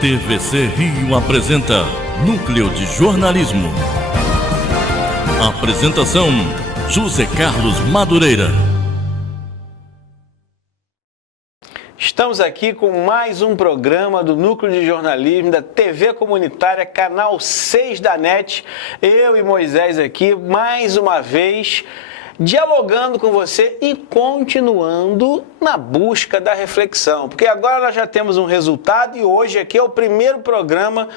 TVC Rio apresenta Núcleo de Jornalismo. Apresentação: José Carlos Madureira. Estamos aqui com mais um programa do Núcleo de Jornalismo da TV Comunitária, canal 6 da NET. Eu e Moisés aqui, mais uma vez, dialogando com você e continuando na busca da reflexão. Porque agora nós já temos um resultado e hoje aqui é o primeiro programa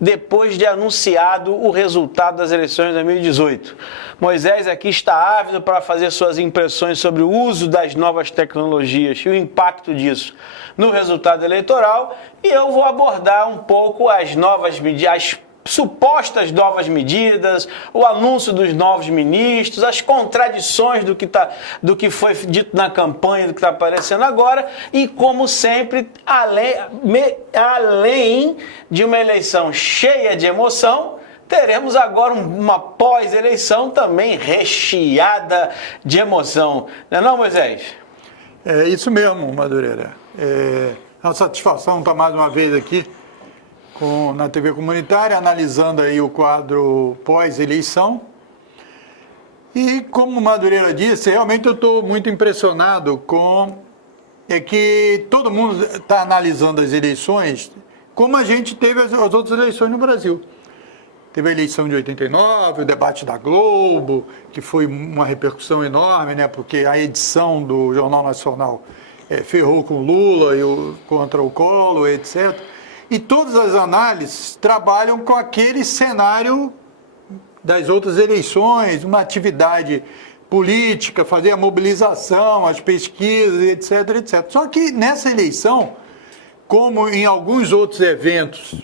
depois de anunciado o resultado das eleições de 2018. Moisés aqui está ávido para fazer suas impressões sobre o uso das novas tecnologias e o impacto disso no resultado eleitoral, e eu vou abordar um pouco as novas medidas, supostas novas medidas, o anúncio dos novos ministros, as contradições do que foi dito na campanha, do que está aparecendo agora, e como sempre, além de uma eleição cheia de emoção, teremos agora uma pós-eleição também recheada de emoção. Não é não, Moisés? É isso mesmo, Madureira. É uma satisfação estar mais uma vez aqui na TV Comunitária, analisando aí o quadro pós-eleição. E como o Madureira disse, realmente eu estou muito impressionado que todo mundo está analisando as eleições como a gente teve as outras eleições no Brasil. Teve a eleição de 89, o debate da Globo, que foi uma repercussão enorme, né? Porque a edição do Jornal Nacional ferrou com o Lula contra o Collor, etc. E todas as análises trabalham com aquele cenário das outras eleições, uma atividade política, fazer a mobilização, as pesquisas, etc, etc. Só que nessa eleição, como em alguns outros eventos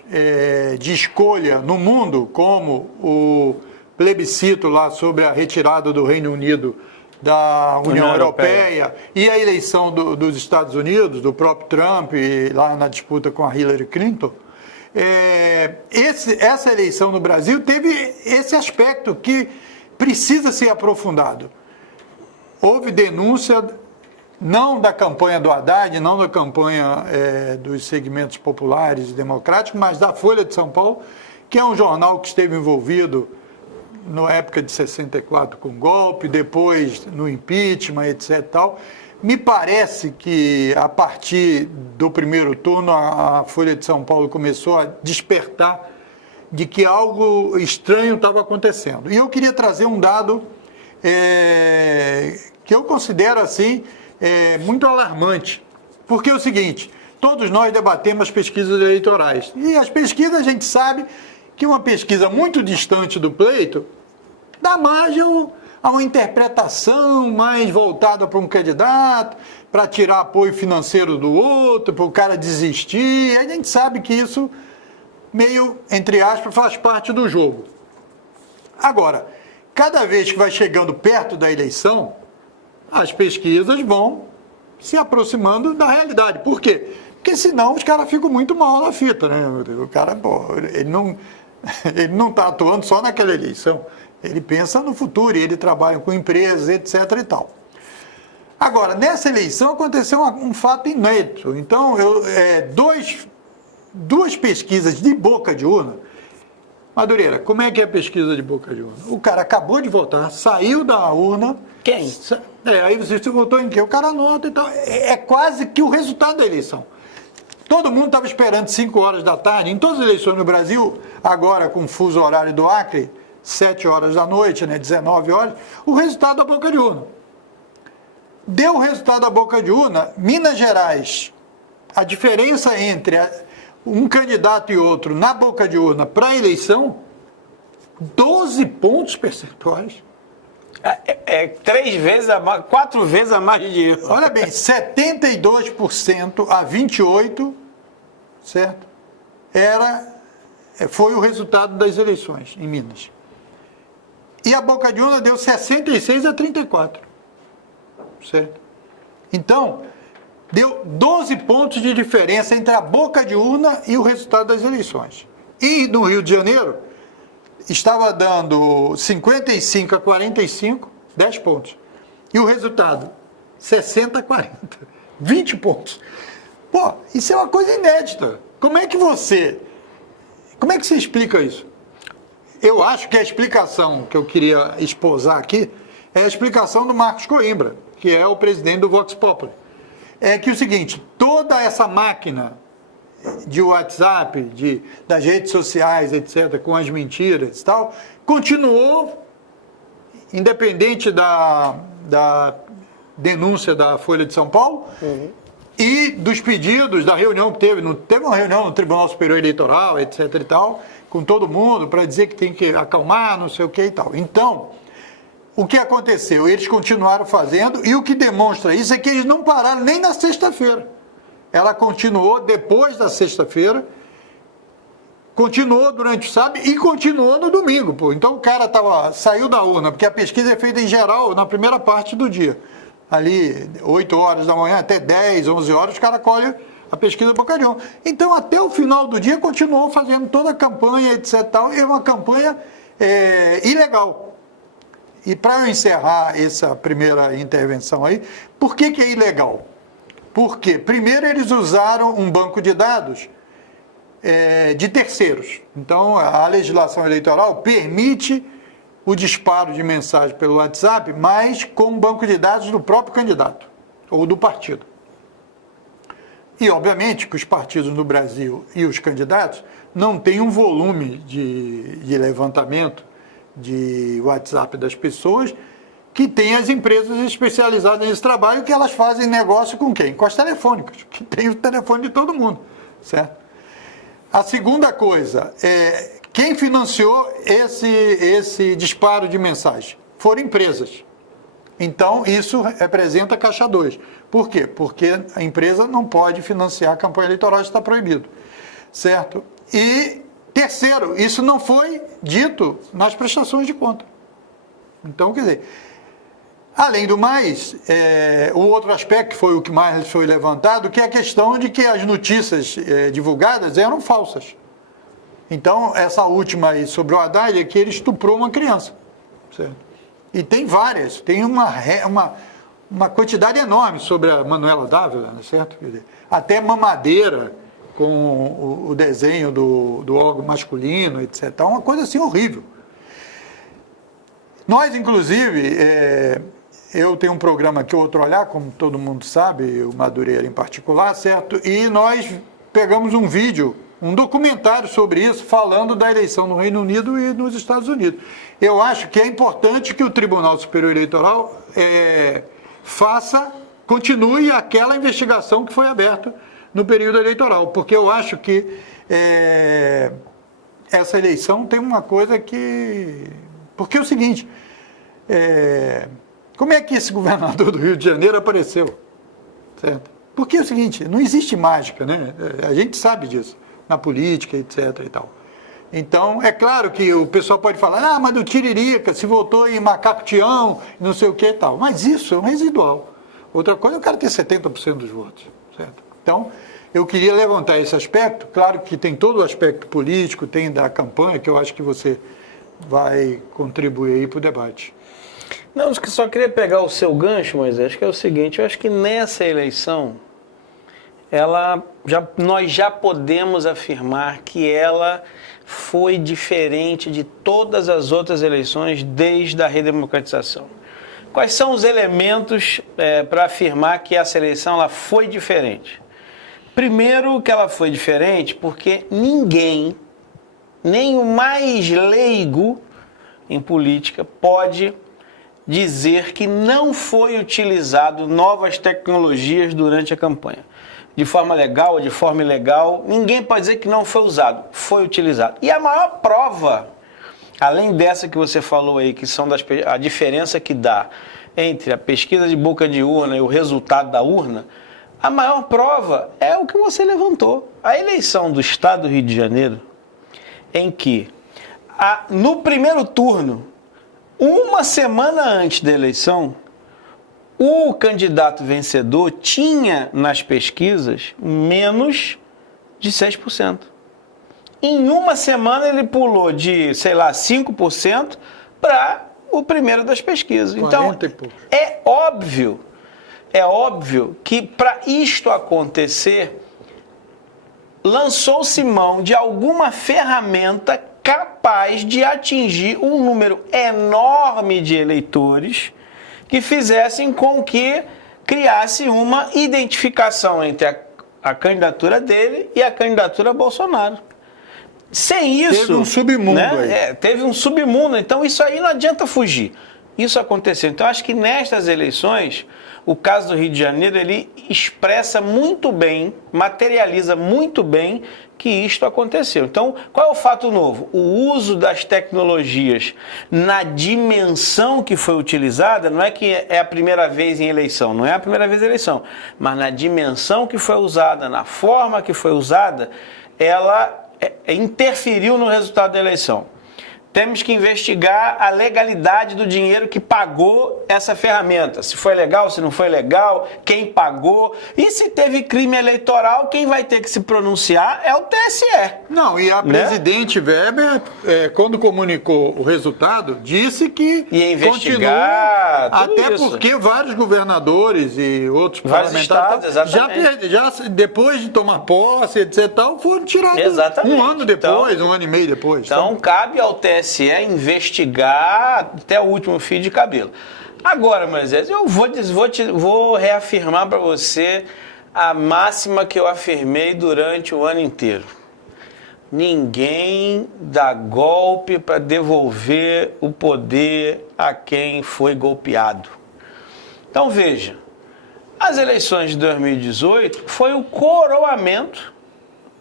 de escolha no mundo, como o plebiscito lá sobre a retirada do Reino Unido da União Europeia e a eleição dos Estados Unidos, do próprio Trump, lá na disputa com a Hillary Clinton, essa eleição no Brasil teve esse aspecto que precisa ser aprofundado. Houve denúncia não da campanha do Haddad, não da campanha dos segmentos populares e democráticos, mas da Folha de São Paulo, que é um jornal que esteve envolvido na época de 64 com golpe, depois no impeachment, etc. Tal. Me parece que a partir do primeiro turno a Folha de São Paulo começou a despertar de que algo estranho estava acontecendo. E eu queria trazer um dado que eu considero assim muito alarmante, porque é o seguinte: todos nós debatemos pesquisas eleitorais, e as pesquisas a gente sabe que uma pesquisa muito distante do pleito dá margem a uma interpretação mais voltada para um candidato, para tirar apoio financeiro do outro, para o cara desistir. A gente sabe que isso, meio, entre aspas, faz parte do jogo. Agora, cada vez que vai chegando perto da eleição, as pesquisas vão se aproximando da realidade. Por quê? Porque senão os caras ficam muito mal na fita, né? O cara, ele não está atuando só naquela eleição. Ele pensa no futuro, e ele trabalha com empresas, etc. e tal. Agora, nessa eleição aconteceu um fato inédito. Então, duas pesquisas de boca de urna. Madureira, como é que é a pesquisa de boca de urna? O cara acabou de votar, saiu da urna. Quem? Aí você votou em quem? O cara anota e tal. É quase que o resultado da eleição. Todo mundo estava esperando 5 horas da tarde. Em todas as eleições no Brasil, agora com o fuso horário do Acre, 7 horas da noite, né, 19 horas, o resultado da boca de urna. Deu o resultado da boca de urna, Minas Gerais, a diferença entre um candidato e outro na boca de urna para a eleição, 12 pontos percentuais. 4 vezes a mais de dinheiro. Olha bem, 72% a 28%, certo? Foi o resultado das eleições em Minas. E a boca de urna deu 66% a 34%, certo? Então, deu 12 pontos de diferença entre a boca de urna e o resultado das eleições. E no Rio de Janeiro, estava dando 55 a 45, 10 pontos. E o resultado, 60 a 40, 20 pontos. Pô, isso é uma coisa inédita. Como é que você explica isso? Eu acho que a explicação que eu queria esposar aqui é a explicação do Marcos Coimbra, que é o presidente do Vox Populi. É que é o seguinte, toda essa máquina de WhatsApp, das redes sociais, etc., com as mentiras e tal, continuou, independente da denúncia da Folha de São Paulo, e dos pedidos, da reunião que teve uma reunião no Tribunal Superior Eleitoral, etc. e tal, com todo mundo, para dizer que tem que acalmar, não sei o que e tal. Então, o que aconteceu? Eles continuaram fazendo, e o que demonstra isso é que eles não pararam nem na sexta-feira. Ela continuou depois da sexta-feira, continuou durante o sábado e continuou no domingo. Pô. Então o cara saiu da urna, porque a pesquisa é feita em geral na primeira parte do dia. Ali, 8 horas da manhã até 10, 11 horas, os caras colhem a pesquisa Bocadinho. Então, até o final do dia, continuou fazendo toda a campanha, etc. Tal, e é uma campanha ilegal. E para eu encerrar essa primeira intervenção aí, por que é ilegal? Porque, primeiro, eles usaram um banco de dados de terceiros. Então, a legislação eleitoral permite o disparo de mensagem pelo WhatsApp, mas com um banco de dados do próprio candidato ou do partido. E, obviamente, que os partidos no Brasil e os candidatos não têm um volume de levantamento de WhatsApp das pessoas que tem as empresas especializadas nesse trabalho, que elas fazem negócio com quem? Com as telefônicas, que tem o telefone de todo mundo, certo? A segunda coisa, quem financiou esse disparo de mensagem? Foram empresas. Então, isso representa caixa 2. Por quê? Porque a empresa não pode financiar a campanha eleitoral, isso está proibido, certo? E, terceiro, isso não foi dito nas prestações de conta. Então, quer dizer, além do mais, o outro aspecto, que foi o que mais foi levantado, que é a questão de que as notícias divulgadas eram falsas. Então, essa última aí sobre o Haddad é que ele estuprou uma criança, certo? E tem várias, tem uma quantidade enorme sobre a Manuela Dávila, certo? Quer dizer, até mamadeira com o desenho do órgão masculino, etc. Uma coisa assim horrível. Nós, inclusive, eu tenho um programa aqui, Outro Olhar, como todo mundo sabe, o Madureira em particular, certo? E nós pegamos um vídeo, um documentário sobre isso, falando da eleição no Reino Unido e nos Estados Unidos. Eu acho que é importante que o Tribunal Superior Eleitoral continue aquela investigação que foi aberta no período eleitoral, porque eu acho que essa eleição tem uma coisa que... Porque é o seguinte, como é que esse governador do Rio de Janeiro apareceu? Certo? Porque é o seguinte, não existe mágica, né? A gente sabe disso, na política, etc. e tal. Então, é claro que o pessoal pode falar, mas do Tiririca, se votou em Macaco Tião, não sei o que e tal. Mas isso é um residual. Outra coisa é o cara ter 70% dos votos, certo? Então, eu queria levantar esse aspecto. Claro que tem todo o aspecto político, tem da campanha, que eu acho que você vai contribuir aí para o debate. Não, só queria pegar o seu gancho, Moisés, que é o seguinte, eu acho que nessa eleição, nós já podemos afirmar que ela foi diferente de todas as outras eleições desde a redemocratização. Quais são os elementos para afirmar que essa eleição ela foi diferente? Primeiro que ela foi diferente porque ninguém, nem o mais leigo em política, pode dizer que não foi utilizado novas tecnologias durante a campanha. De forma legal ou de forma ilegal, ninguém pode dizer que não foi usado, foi utilizado. E a maior prova, além dessa que você falou aí, que são a diferença que dá entre a pesquisa de boca de urna e o resultado da urna, a maior prova é o que você levantou. A eleição do Estado do Rio de Janeiro, em que no primeiro turno, uma semana antes da eleição, o candidato vencedor tinha nas pesquisas menos de 6%. Em uma semana ele pulou de, 5% para o primeiro das pesquisas. Então, é óbvio que para isto acontecer, lançou-se mão de alguma ferramenta capaz de atingir um número enorme de eleitores que fizessem com que criasse uma identificação entre a candidatura dele e a candidatura Bolsonaro. Sem isso... Teve um submundo aí. Teve um submundo. Então isso aí não adianta fugir. Isso aconteceu. Então acho que nestas eleições, o caso do Rio de Janeiro, ele expressa muito bem, materializa muito bem que isto aconteceu. Então, qual é o fato novo? O uso das tecnologias na dimensão que foi utilizada, não é que é a primeira vez em eleição, não é a primeira vez em eleição, mas na dimensão que foi usada, na forma que foi usada, ela interferiu no resultado da eleição. Temos que investigar a legalidade do dinheiro que pagou essa ferramenta. Se foi legal, se não foi legal, quem pagou. E se teve crime eleitoral, quem vai ter que se pronunciar é o TSE. Não, e a presidente Weber, quando comunicou o resultado, disse que ia investigar continua, até isso. porque vários governadores e outros parlamentares já depois de tomar posse, etc., foram tirados um ano depois, um ano e meio depois. Então cabe ao TSE investigar até o último fio de cabelo. Agora, Moisés, eu vou reafirmar para você a máxima que eu afirmei durante o ano inteiro. Ninguém dá golpe para devolver o poder a quem foi golpeado. Então veja, as eleições de 2018 foi o coroamento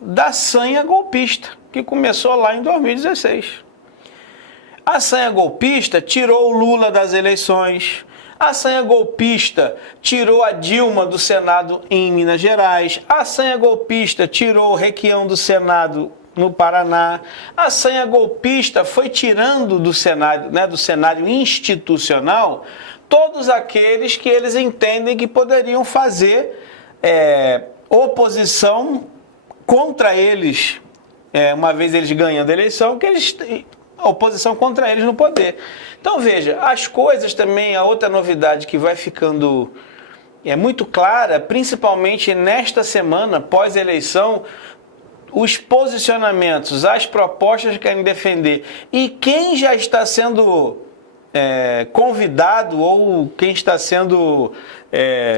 da sanha golpista, que começou lá em 2016. A sanha golpista tirou o Lula das eleições. A sanha golpista tirou a Dilma do Senado em Minas Gerais. A sanha golpista tirou o Requião do Senado no Paraná. A sanha golpista foi tirando do cenário institucional todos aqueles que eles entendem que poderiam fazer oposição contra eles, uma vez eles ganhando a eleição, oposição contra eles no poder. Então veja, as coisas também, a outra novidade que vai ficando muito clara, principalmente nesta semana pós-eleição, os posicionamentos, as propostas que querem defender e quem já está sendo convidado ou quem está sendo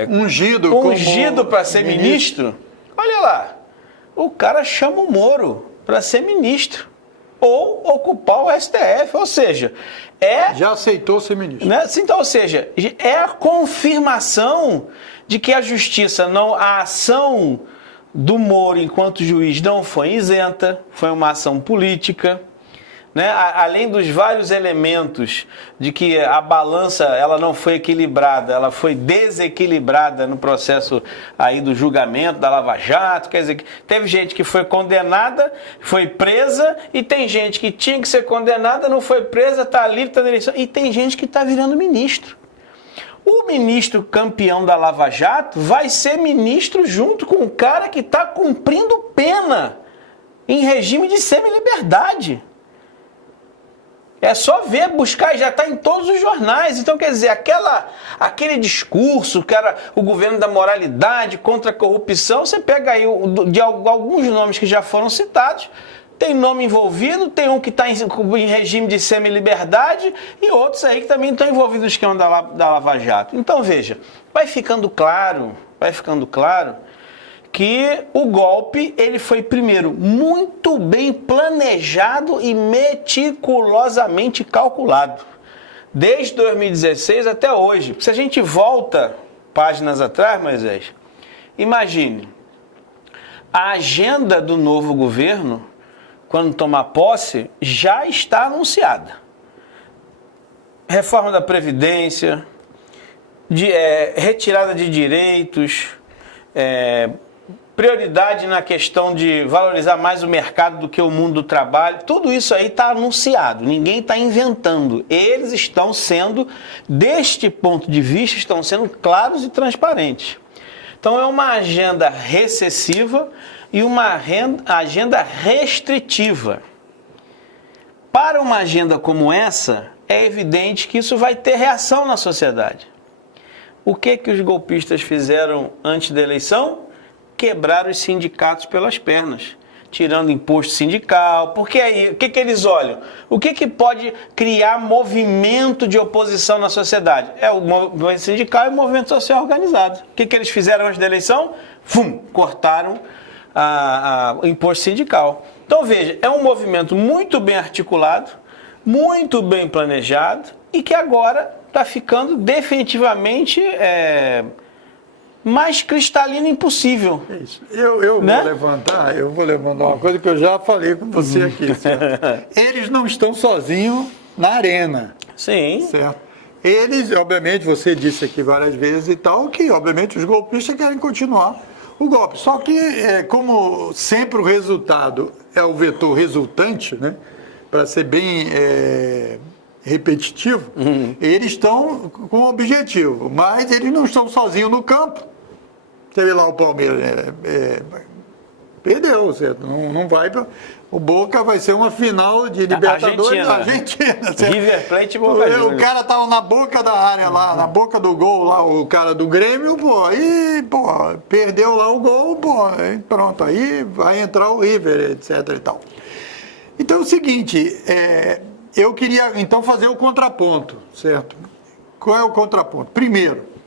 ungido para ser ministro, olha lá, o cara chama o Moro para ser ministro ou ocupar o STF, ou seja, já aceitou ser ministro. Né? Então, ou seja, é a confirmação de que a justiça a ação do Moro enquanto juiz não foi isenta, foi uma ação política, né? Além dos vários elementos de que a balança ela não foi equilibrada, ela foi desequilibrada no processo aí do julgamento da Lava Jato, quer dizer, teve gente que foi condenada, foi presa, e tem gente que tinha que ser condenada, não foi presa, está livre, está na eleição, e tem gente que está virando ministro. O ministro campeão da Lava Jato vai ser ministro junto com o cara que está cumprindo pena em regime de semi-liberdade. É só ver, buscar, já está em todos os jornais. Então, quer dizer, aquele discurso que era o governo da moralidade contra a corrupção, você pega aí de alguns nomes que já foram citados, tem nome envolvido, tem um que está em regime de semi-liberdade e outros aí que também estão envolvidos no esquema da Lava Jato. Então, veja, vai ficando claro que o golpe ele foi, primeiro, muito bem planejado e meticulosamente calculado. Desde 2016 até hoje. Se a gente volta páginas atrás, Moisés, imagine, a agenda do novo governo, quando tomar posse, já está anunciada. Reforma da Previdência, retirada de direitos, prioridade na questão de valorizar mais o mercado do que o mundo do trabalho, tudo isso aí está anunciado, ninguém está inventando. Eles estão sendo, deste ponto de vista, estão sendo claros e transparentes. Então é uma agenda recessiva e uma agenda restritiva. Para uma agenda como essa, é evidente que isso vai ter reação na sociedade. O que os golpistas fizeram antes da eleição? quebrar os sindicatos pelas pernas, tirando imposto sindical, porque aí, o que eles olham? O que pode criar movimento de oposição na sociedade? É o movimento sindical e o movimento social organizado. O que eles fizeram antes da eleição? Cortaram o imposto sindical. Então veja, é um movimento muito bem articulado, muito bem planejado e que agora está ficando definitivamente mais cristalino impossível. É isso. Eu né? vou levantar uma coisa que eu já falei com você aqui, certo? Eles não estão sozinhos na arena. Sim. Certo? Eles, obviamente, você disse aqui várias vezes e tal, que obviamente os golpistas querem continuar o golpe. Só que, como sempre o resultado é o vetor resultante, né? Para ser bem repetitivo, eles estão com um objetivo, mas eles não estão sozinhos no campo. Você vê lá o Palmeiras, perdeu, certo? Não vai para... O Boca vai ser uma final de Libertadores da Argentina. River Plate e Boca Juniors. O cara tava na boca da área lá, na boca do gol lá, o cara do Grêmio, aí, perdeu lá o gol, aí pronto, aí vai entrar o River, etc e tal. Então é o seguinte, eu queria então fazer o contraponto, certo? Qual é o contraponto? Primeiro,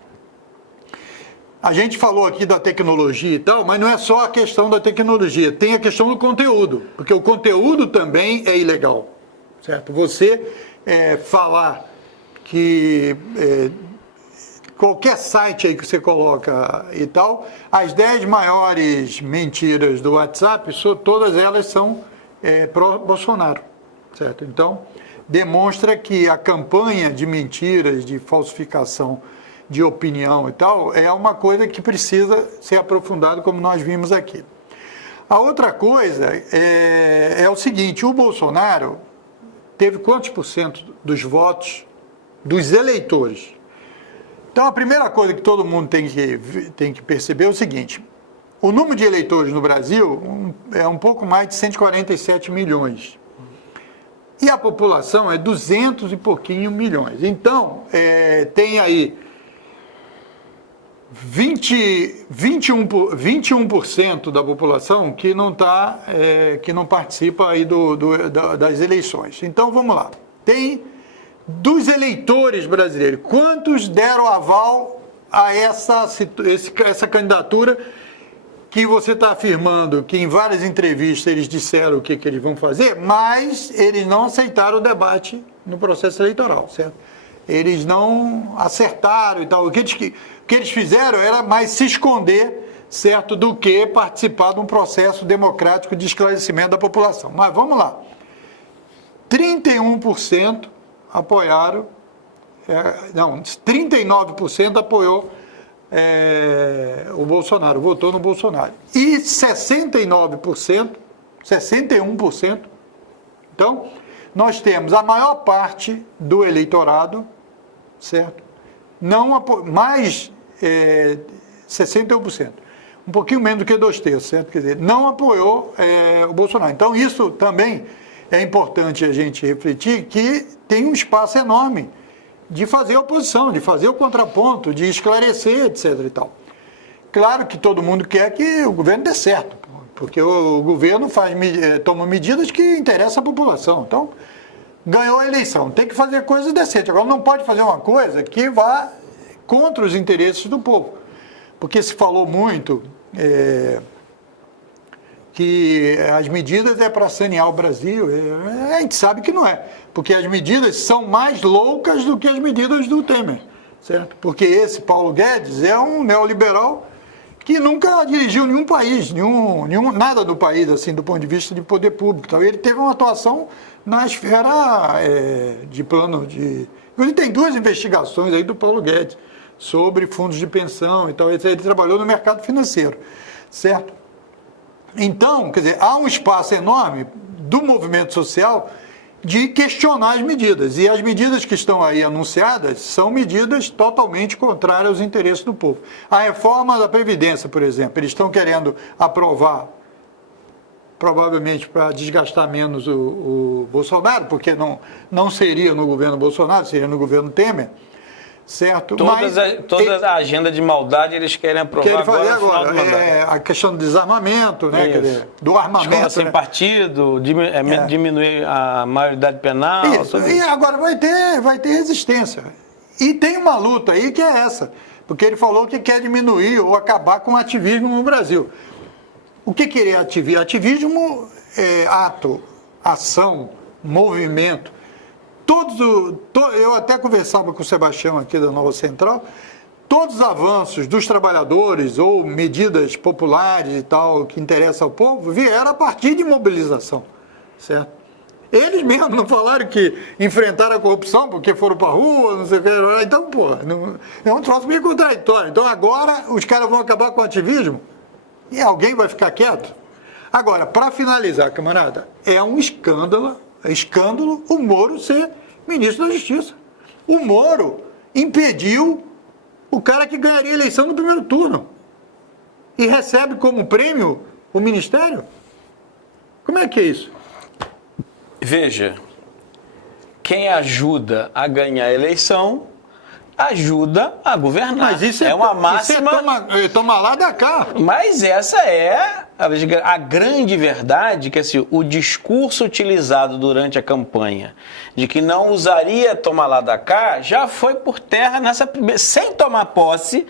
a gente falou aqui da tecnologia e tal, mas não é só a questão da tecnologia, tem a questão do conteúdo, porque o conteúdo também é ilegal, certo? Você falar que qualquer site aí que você coloca e tal, as 10 maiores mentiras do WhatsApp, todas elas são pró-Bolsonaro, certo? Então, demonstra que a campanha de mentiras, de falsificação de opinião e tal, é uma coisa que precisa ser aprofundada, como nós vimos aqui. A outra coisa é o seguinte, o Bolsonaro teve quantos por cento dos votos dos eleitores? Então, a primeira coisa que todo mundo tem que perceber é o seguinte, o número de eleitores no Brasil é um pouco mais de 147 milhões. E a população é 200 e pouquinho milhões. Então, tem aí 21% da população que não participa aí das eleições. Então, vamos lá. Tem dos eleitores brasileiros, quantos deram aval a essa candidatura que você está afirmando que em várias entrevistas eles disseram o que eles vão fazer, mas eles não aceitaram o debate no processo eleitoral, certo? Eles não acertaram e tal. O que eles fizeram era mais se esconder, certo, do que participar de um processo democrático de esclarecimento da população. Mas vamos lá. 31% apoiaram, 39% apoiou o Bolsonaro, votou no Bolsonaro. E 61%, então, nós temos a maior parte do eleitorado, certo? Mais 61%. Um pouquinho menos do que 2/3, certo? Quer dizer, não apoiou o Bolsonaro. Então, isso também é importante a gente refletir que tem um espaço enorme de fazer a oposição, de fazer o contraponto, de esclarecer, etc. e tal. Claro que todo mundo quer que o governo dê certo, porque o governo toma medidas que interessam a população. Então, ganhou a eleição, tem que fazer coisas decentes. Agora, não pode fazer uma coisa que vá contra os interesses do povo. Porque se falou muito que as medidas para sanear o Brasil. A gente sabe que não é, porque as medidas são mais loucas do que as medidas do Temer, certo? Porque esse Paulo Guedes é um neoliberal que nunca dirigiu nenhum país, nada do país, assim, do ponto de vista de poder público. Então, ele teve uma atuação na esfera de plano de... Ele tem 2 investigações aí do Paulo Guedes sobre fundos de pensão e tal. Ele trabalhou no mercado financeiro, certo? Então, quer dizer, há um espaço enorme do movimento social de questionar as medidas. E as medidas que estão aí anunciadas são medidas totalmente contrárias aos interesses do povo. A reforma da Previdência, por exemplo, eles estão querendo aprovar, provavelmente para desgastar menos o Bolsonaro, porque não seria no governo Bolsonaro, seria no governo Temer. certo? Toda a agenda de maldade eles querem aprovar Querem fazer agora, no final do mandato. a questão do desarmamento, né? Quer dizer, do armamento. Escola sem né? partido, diminuir a maioridade penal. Isso. E agora vai ter resistência. E tem uma luta aí que é essa. Porque ele falou que quer diminuir ou acabar com o ativismo no Brasil. O que é ativismo? Ativismo é ato, ação, movimento. Eu até conversava com o Sebastião aqui da Nova Central, todos os avanços dos trabalhadores ou medidas populares e tal que interessam ao povo vieram a partir de mobilização, certo? Eles mesmos não falaram que enfrentaram a corrupção porque foram para a rua, não sei o que. Então, pô, é um troço meio contraditório. Então agora os caras vão acabar com o ativismo e alguém vai ficar quieto? Agora, para finalizar, camarada, é um escândalo o Moro ser ministro da Justiça. O Moro impediu o cara que ganharia a eleição no primeiro turno e recebe como prêmio o ministério? Como é que é isso? Veja, quem ajuda a ganhar a eleição ajuda a governar. Mas isso é uma máxima. Toma lá da cá. Mas essa é a grande verdade, que assim, o discurso utilizado durante a campanha de que não usaria tomar lá da cá já foi por terra sem tomar posse,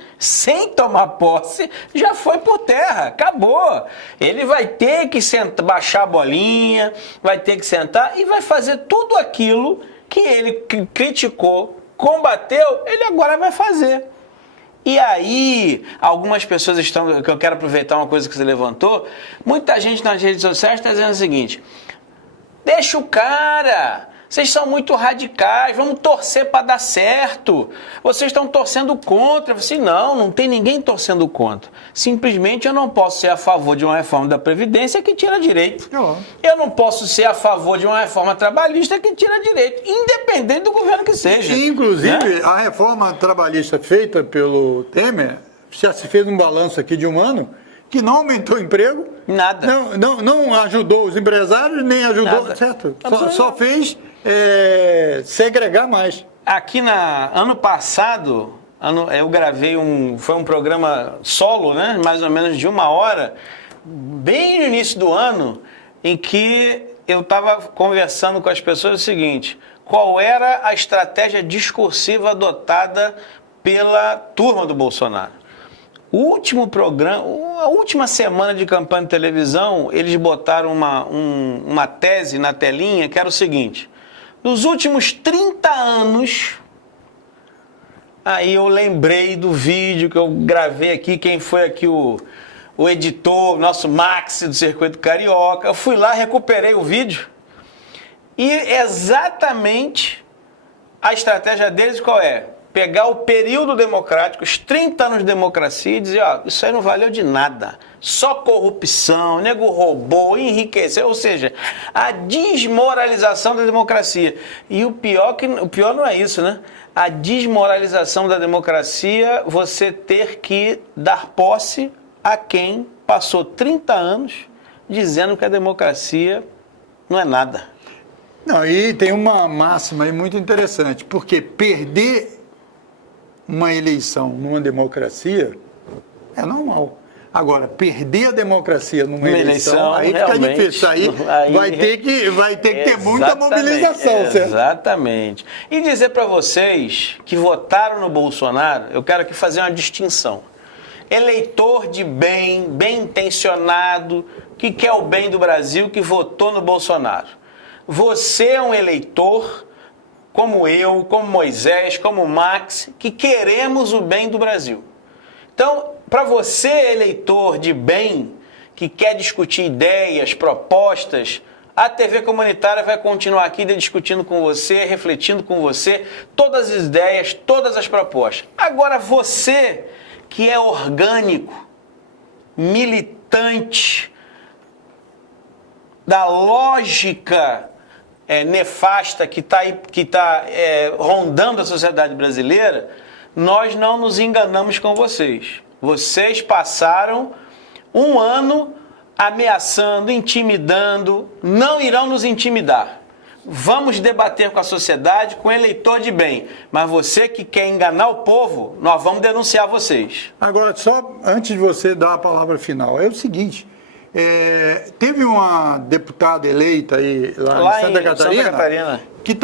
já foi por terra, acabou. Ele vai ter que baixar a bolinha, vai ter que sentar e vai fazer tudo aquilo que ele criticou, combateu, ele agora vai fazer. E aí, algumas pessoas que eu quero aproveitar uma coisa que você levantou, muita gente nas redes sociais está dizendo o seguinte: deixa o cara, vocês são muito radicais, vamos torcer para dar certo, vocês estão torcendo contra. Eu falei assim, não tem ninguém torcendo contra, simplesmente eu não posso ser a favor de uma reforma da Previdência que tira direito, eu não posso ser a favor de uma reforma trabalhista que tira direito, independente do governo que seja. Inclusive, né? A reforma trabalhista feita pelo Temer, já se fez um balanço aqui de um ano, que não aumentou o emprego, nada, não ajudou os empresários, nem ajudou, nada. Certo? Só fez segregar mais. Aqui ano passado, eu gravei foi um programa solo, né? Mais ou menos de 1 hora, bem no início do ano, em que eu estava conversando com as pessoas o seguinte: qual era a estratégia discursiva adotada pela turma do Bolsonaro? O último programa, a última semana de campanha de televisão, eles botaram uma tese na telinha que era o seguinte: nos últimos 30 anos, aí eu lembrei do vídeo que eu gravei aqui, quem foi aqui o editor, nosso Max do Circuito Carioca, eu fui lá, recuperei o vídeo, e exatamente a estratégia deles qual é? Pegar o período democrático, os 30 anos de democracia e dizer, isso aí não valeu de nada, só corrupção, nego roubou, enriqueceu, ou seja, a desmoralização da democracia. E o pior não é isso, né? A desmoralização da democracia, você ter que dar posse a quem passou 30 anos dizendo que a democracia não é nada. Não, e tem uma máxima aí muito interessante, porque perder uma eleição numa democracia é normal. Agora, perder a democracia numa eleição, aí fica difícil. Aí vai ter que ter muita mobilização, certo? Exatamente. E dizer para vocês que votaram no Bolsonaro, eu quero aqui fazer uma distinção. Eleitor de bem, bem intencionado, que quer o bem do Brasil, que votou no Bolsonaro. Você é um eleitor como eu, como Moisés, como Max, que queremos o bem do Brasil. Então, para você, eleitor de bem, que quer discutir ideias, propostas, a TV Comunitária vai continuar aqui discutindo com você, refletindo com você todas as ideias, todas as propostas. Agora, você que é orgânico, militante da lógica nefasta que está rondando a sociedade brasileira, nós não nos enganamos com vocês. Vocês passaram 1 ano ameaçando, intimidando, não irão nos intimidar. Vamos debater com a sociedade, com o eleitor de bem. Mas você que quer enganar o povo, nós vamos denunciar vocês. Agora, só antes de você dar a palavra final, é o seguinte, teve uma deputada eleita aí lá em Santa Catarina, que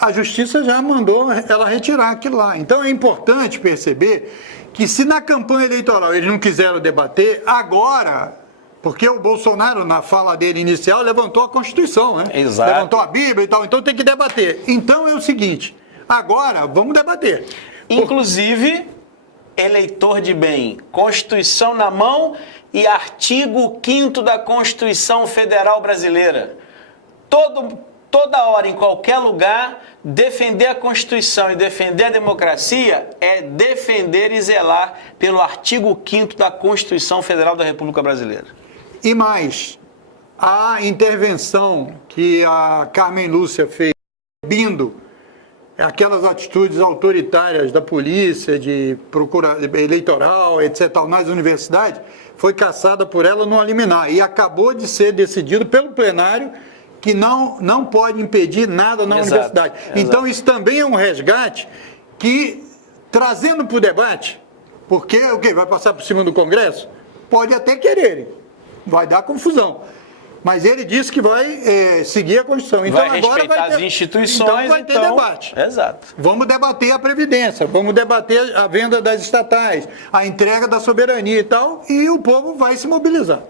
a justiça já mandou ela retirar aquilo lá. Então é importante perceber que se na campanha eleitoral eles não quiseram debater, agora... Porque o Bolsonaro, na fala dele inicial, levantou a Constituição, né? Exato. Levantou a Bíblia e tal, então tem que debater. Então é o seguinte, agora vamos debater. Inclusive, eleitor de bem, Constituição na mão e artigo 5º da Constituição Federal Brasileira. Toda hora, em qualquer lugar, defender a Constituição e defender a democracia é defender e zelar pelo artigo 5º da Constituição Federal da República Brasileira. E mais, a intervenção que a Carmen Lúcia fez, proibindo aquelas atitudes autoritárias da polícia, de procura eleitoral, etc., nas universidades, foi cassada por ela no liminar. E acabou de ser decidido pelo plenário que não pode impedir nada na universidade. Então, isso também é um resgate que, trazendo para o debate, porque o quê? Vai passar por cima do Congresso? Pode até quererem. Vai dar confusão. Mas ele disse que vai seguir a Constituição. Então, vai agora respeitar vai ter, as instituições. Então vai ter debate. Exato. Vamos debater a Previdência, vamos debater a venda das estatais, a entrega da soberania e tal, e o povo vai se mobilizar.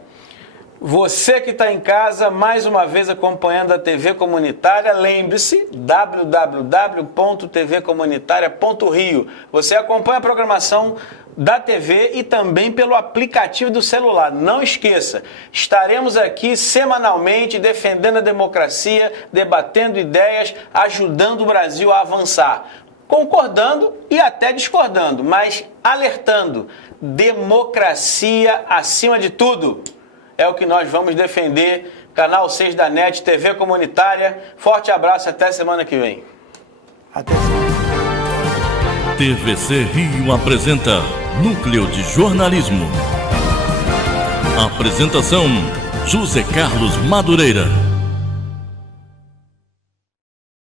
Você que está em casa, mais uma vez acompanhando a TV Comunitária, lembre-se, www.tvcomunitaria.rio. Você acompanha a programação da TV e também pelo aplicativo do celular. Não esqueça, estaremos aqui semanalmente defendendo a democracia, debatendo ideias, ajudando o Brasil a avançar. Concordando e até discordando, mas alertando. Democracia acima de tudo. É o que nós vamos defender. Canal 6 da NET, TV Comunitária. Forte abraço, até semana que vem. Até semana. TVC Rio apresenta Núcleo de Jornalismo. Apresentação: José Carlos Madureira.